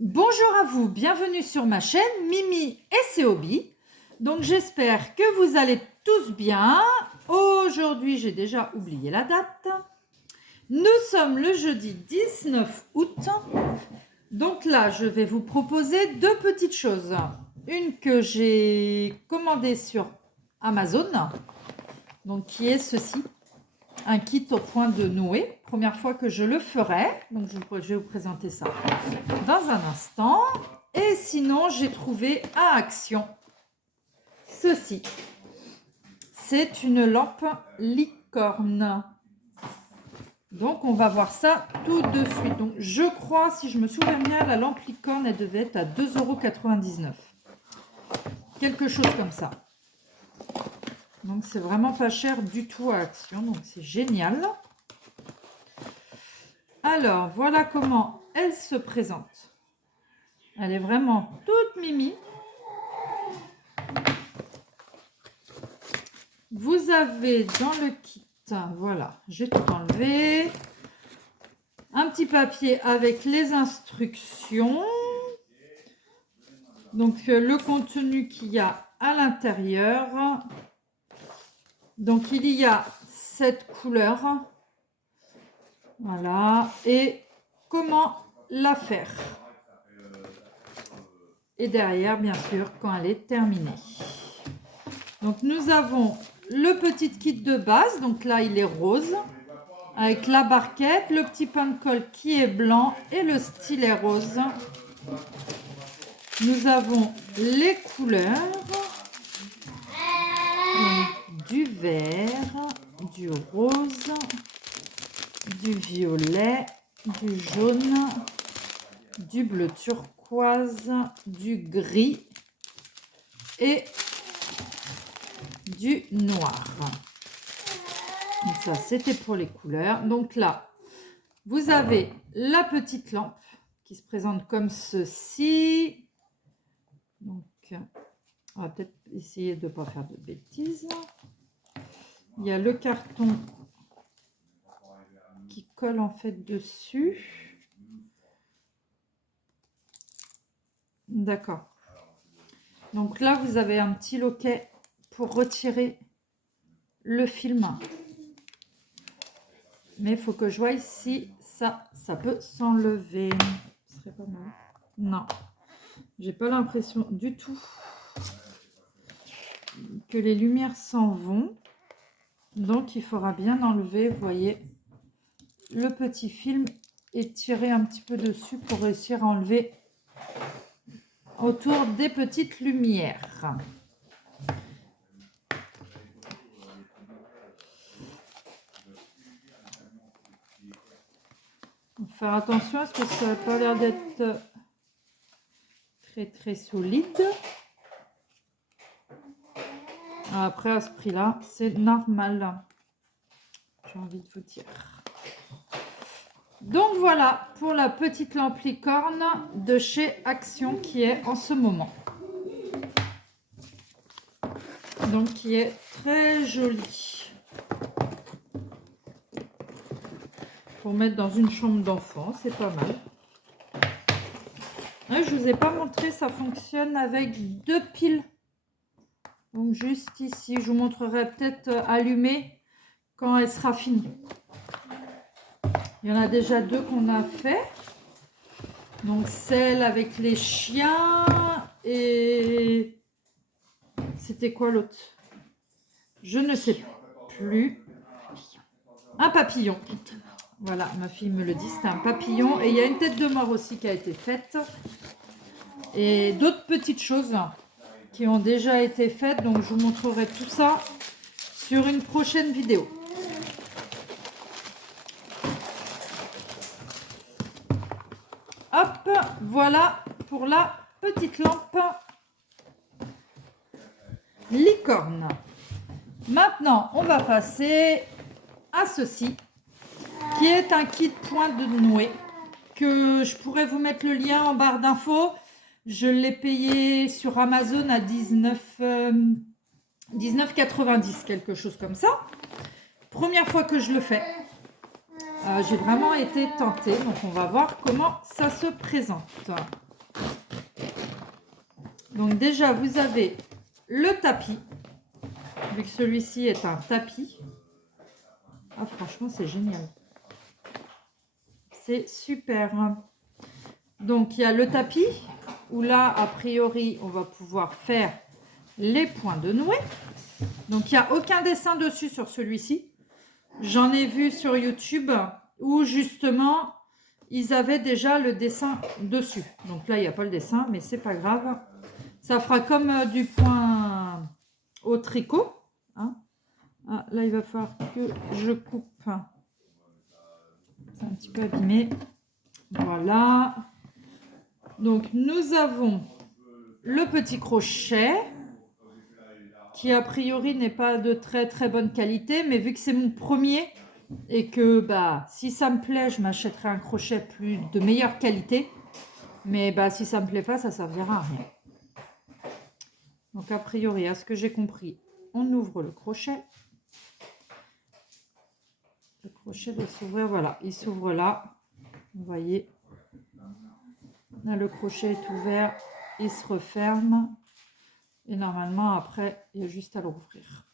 Bonjour à vous, bienvenue sur ma chaîne Mimi et ses hobbies. Donc j'espère que vous allez tous bien. Aujourd'hui, j'ai déjà oublié la date. Nous sommes le jeudi 19 août. Donc là, je vais vous proposer deux petites choses. Une que j'ai commandée sur Amazon, donc qui est ceci. Un kit au point de nouer. Première fois que je le ferai. Donc je vais vous présenter ça dans un instant. Et sinon, j'ai trouvé à Action ceci. C'est une lampe licorne. Donc on va voir ça tout de suite. Donc je crois, si je me souviens bien, la lampe licorne, elle devait être à 2,99 €. Quelque chose comme ça. Donc c'est vraiment pas cher du tout à Action. Donc c'est génial. Alors voilà comment elle se présente. Elle est vraiment toute mimi. Vous avez dans le kit, voilà, j'ai tout enlevé, un petit papier avec les instructions. Donc le contenu qu'il y a à l'intérieur. Donc il y a cette couleur. Voilà. Et comment la faire. Et derrière, bien sûr, quand elle est terminée. Donc nous avons le petit kit de base. Donc là, il est rose. Avec la barquette, le petit pain de colle qui est blanc et le stylet rose. Nous avons les couleurs. Donc, du vert, du rose, du violet, du jaune, du bleu turquoise, du gris et du noir. Donc ça, c'était pour les couleurs. Donc là, vous avez la petite lampe qui se présente comme ceci. Donc, on va peut-être essayer de ne pas faire de bêtises. Il y a le carton qui colle en fait dessus. D'accord. Donc là, vous avez un petit loquet pour retirer le film. Mais il faut que je voie si ça peut s'enlever. Ce serait pas mal. Non, j'ai pas l'impression du tout que les lumières s'en vont. Donc il faudra bien enlever, vous voyez, le petit film et tirer un petit peu dessus pour réussir à enlever autour des petites lumières. Faire attention à ce que ça n'a pas l'air d'être très solide. Après, à ce prix-là, c'est normal. J'ai envie de vous dire. Donc voilà pour la petite lampe licorne de chez Action qui est en ce moment. Donc qui est très jolie. Pour mettre dans une chambre d'enfant, c'est pas mal. Je ne vous ai pas montré, ça fonctionne avec 2 piles. Donc juste ici, je vous montrerai peut-être allumée quand elle sera finie. Il y en a déjà 2 qu'on a fait. Donc celle avec les chiens et c'était quoi l'autre? Je ne sais plus. Un papillon. Voilà, ma fille me le dit, c'est un papillon. Et il y a une tête de mort aussi qui a été faite. Et d'autres petites choses qui ont déjà été faites. Donc, je vous montrerai tout ça sur une prochaine vidéo. Hop, voilà pour la petite lampe licorne. Maintenant, on va passer à ceci, qui est un kit point de nouer, que je pourrais vous mettre le lien en barre d'infos. Je l'ai payé sur Amazon à 19,90, quelque chose comme ça. Première fois que je le fais. J'ai vraiment été tentée, donc on va voir comment ça se présente. Donc déjà, vous avez le tapis, vu que celui-ci est un tapis. Ah, franchement, c'est génial. C'est super. Donc, il y a le tapis, où là, a priori, on va pouvoir faire les points de nouée. Donc, il n'y a aucun dessin dessus sur celui-ci. J'en ai vu sur YouTube où, justement, ils avaient déjà le dessin dessus. Donc là, il n'y a pas le dessin, mais c'est pas grave. Ça fera comme du point au tricot. Hein. Ah, là, il va falloir que je coupe. C'est un petit peu abîmé. Voilà. Donc, nous avons le petit crochet qui, a priori, n'est pas de très très bonne qualité. Mais vu que c'est mon premier et que si ça me plaît, je m'achèterai un crochet de meilleure qualité. Mais si ça ne me plaît pas, ça ne servira à rien. Donc, a priori, à ce que j'ai compris, on ouvre le crochet. Le crochet doit s'ouvrir. Voilà, il s'ouvre là. Vous voyez. Là, le crochet est ouvert. Il se referme. Et normalement, après, il y a juste à le rouvrir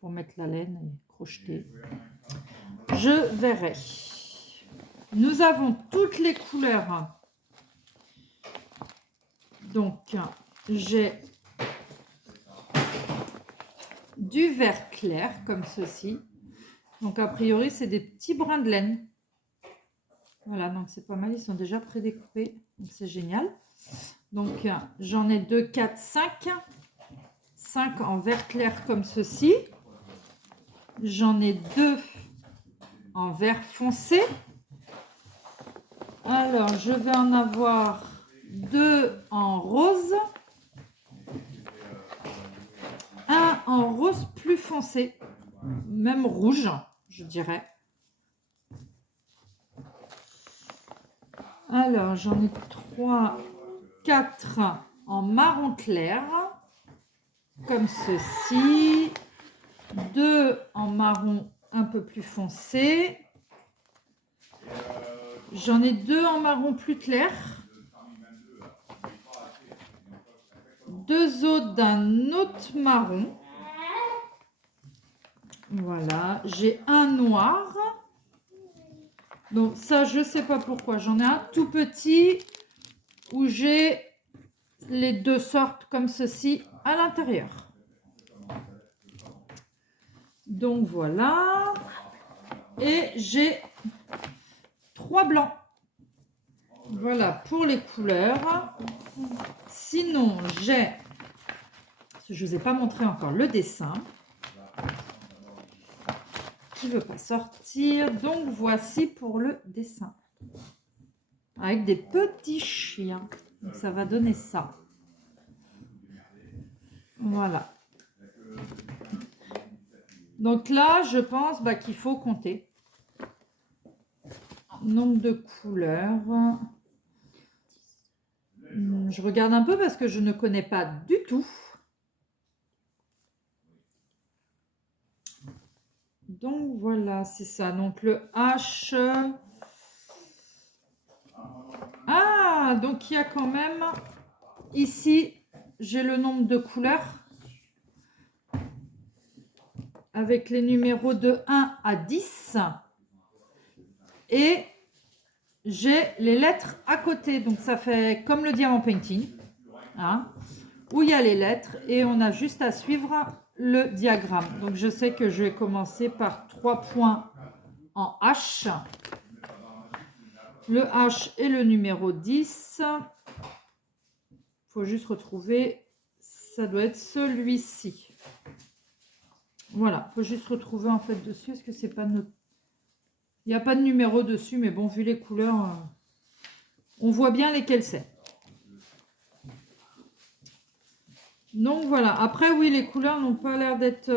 pour mettre la laine et crocheter. Je verrai. Nous avons toutes les couleurs. Donc, j'ai du vert clair, comme ceci. Donc, a priori, c'est des petits brins de laine. Voilà, donc c'est pas mal. Ils sont déjà prédécoupés. Donc, c'est génial. Donc, j'en ai 2, 4, 5. 5 en vert clair, comme ceci. J'en ai 2 en vert foncé. Alors, je vais en avoir 2 en rose. Un en rose plus foncé, même rouge, je dirais. Alors, j'en ai 3, 4 en marron clair, comme ceci. 2 en marron un peu plus foncé. J'en ai 2 en marron plus clair. 2 autres d'un autre marron. Voilà, j'ai un noir. Donc ça, je ne sais pas pourquoi. J'en ai un tout petit où j'ai les 2 sortes comme ceci à l'intérieur. Donc voilà. Et j'ai 3 blancs. Voilà pour les couleurs. Sinon, j'ai... Je ne vous ai pas montré encore le dessin. Qui ne veut pas sortir. Donc, voici pour le dessin. Avec des petits chiens. Donc, ça va donner ça. Voilà. Donc là, je pense qu'il faut compter. Nombre de couleurs. Je regarde un peu parce que je ne connais pas du tout. Donc voilà, c'est ça. Donc le H. Ah, donc il y a quand même... Ici, j'ai le nombre de couleurs. Avec les numéros de 1 à 10. Et j'ai les lettres à côté. Donc ça fait comme le diamant painting. Hein, où il y a les lettres. Et on a juste à suivre le diagramme. Donc je sais que je vais commencer par 3 points en H. Le H et le numéro 10. Il faut juste retrouver. Ça doit être celui-ci. Voilà, il faut juste retrouver en fait dessus. Est-ce que c'est pas notre... Il n'y a pas de numéro dessus, mais bon, vu les couleurs, on voit bien lesquelles c'est. Donc voilà, après oui, les couleurs n'ont pas l'air d'être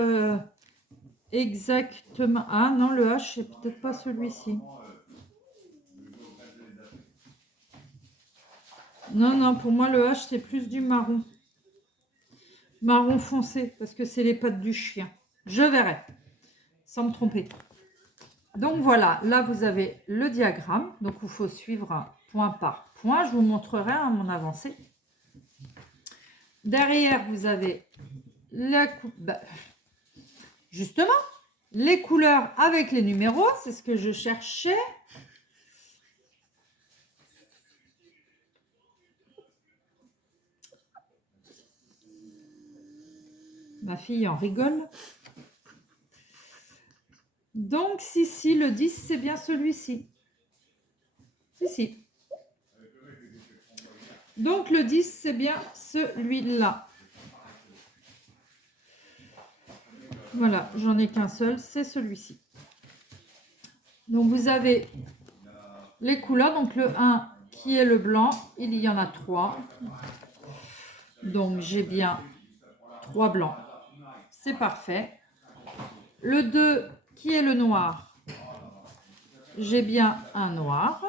exactement... Ah non, le H, c'est peut-être pas celui-ci. Non, non, pour moi, le H, c'est plus du marron. Marron foncé, parce que c'est les pattes du chien. Je verrai, sans me tromper. Donc voilà, là, vous avez le diagramme. Donc, il faut suivre point par point. Je vous montrerai mon avancée. Derrière, vous avez justement, les couleurs avec les numéros, c'est ce que je cherchais. Ma fille en rigole. Donc, si, le 10, c'est bien celui-ci. Si. Donc, le 10, c'est bien celui-là. Voilà, j'en ai qu'un seul, c'est celui-ci. Donc, vous avez les couleurs. Donc, le 1 qui est le blanc, il y en a 3. Donc, j'ai bien 3 blancs. C'est parfait. Le 2 qui est le noir, j'ai bien un noir.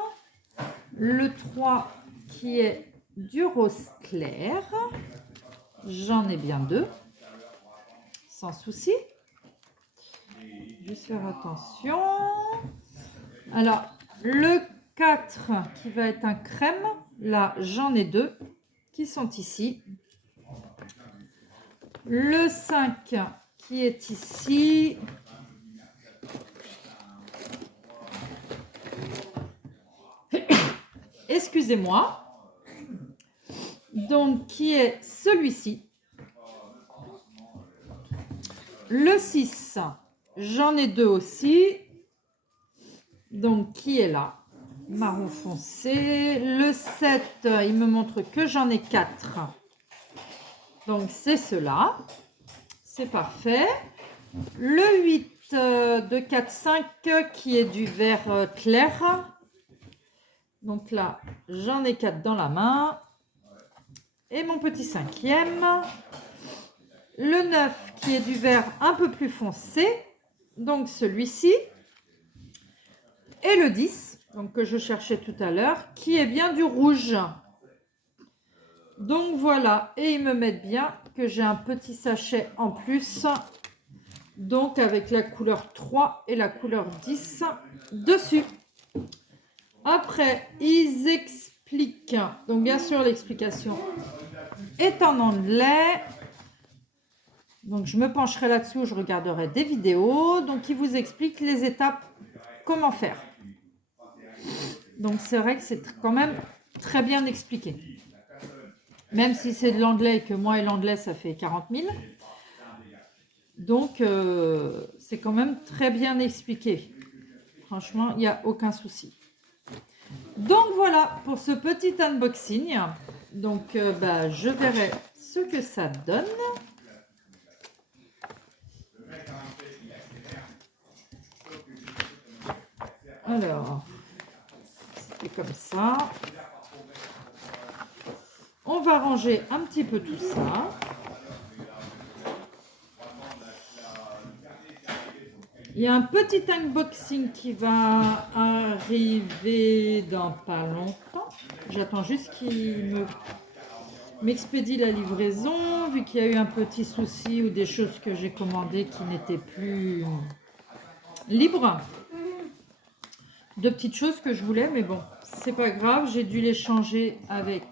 Le 3 qui est du rose clair, j'en ai bien 2, sans souci. Juste faire attention. Alors, le 4 qui va être un crème, là j'en ai 2 qui sont ici. Le 5 qui est ici. Excusez-moi. Donc, qui est celui-ci. Le 6, j'en ai 2 aussi. Donc, qui est là? Marron foncé. Le 7, il me montre que j'en ai 4. Donc, c'est cela. C'est parfait. Le 8 de 4, 5 qui est du vert clair. Donc là, j'en ai 4 dans la main. Et mon petit 5e. Le 9 qui est du vert un peu plus foncé. Donc celui-ci. Et le 10, donc que je cherchais tout à l'heure, qui est bien du rouge. Donc voilà, et ils me mettent bien que j'ai un petit sachet en plus, donc avec la couleur 3 et la couleur 10 dessus. Après, ils expliquent, donc bien sûr l'explication est en anglais, donc je me pencherai là-dessus, je regarderai des vidéos, donc ils vous expliquent les étapes, comment faire. Donc c'est vrai que c'est quand même très bien expliqué. Même si c'est de l'anglais et que moi et l'anglais ça fait 40 000. Donc c'est quand même très bien expliqué. Franchement, il n'y a aucun souci. Donc voilà pour ce petit unboxing. Donc je verrai ce que ça donne. Alors, c'est comme ça. On va ranger un petit peu tout ça. Il y a un petit unboxing qui va arriver dans pas longtemps. J'attends juste qu'il m'expédie la livraison, vu qu'il y a eu un petit souci ou des choses que j'ai commandées qui n'étaient plus libres. De petites choses que je voulais, mais bon, c'est pas grave, j'ai dû les changer avec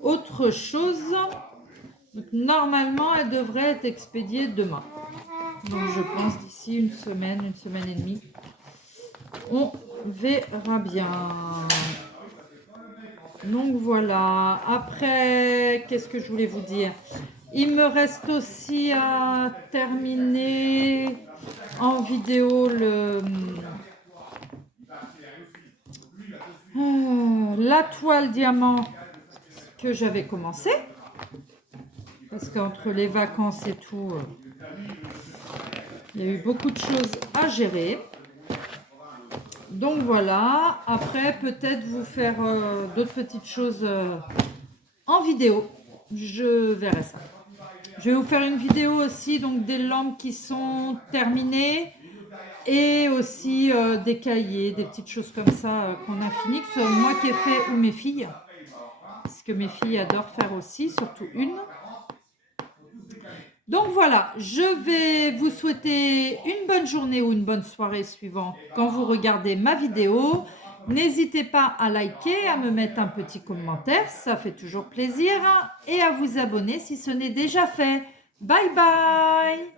autre chose. Donc, normalement, elle devrait être expédiée demain. Donc je pense d'ici une semaine et demie. On verra bien. Donc voilà. Après, qu'est-ce que je voulais vous dire? Il me reste aussi à terminer en vidéo la toile diamant que j'avais commencé. Parce qu'entre les vacances et tout, il y a eu beaucoup de choses à gérer. Donc voilà, après peut-être vous faire d'autres petites choses en vidéo. Je verrai ça. Je vais vous faire une vidéo aussi donc des lampes qui sont terminées et aussi des cahiers, des petites choses comme ça qu'on a fini, que ce soit moi qui ai fait ou mes filles. Parce que mes filles adorent faire aussi, surtout une. Donc voilà, je vais vous souhaiter une bonne journée ou une bonne soirée suivant quand vous regardez ma vidéo. N'hésitez pas à liker, à me mettre un petit commentaire, ça fait toujours plaisir, et à vous abonner si ce n'est déjà fait. Bye bye!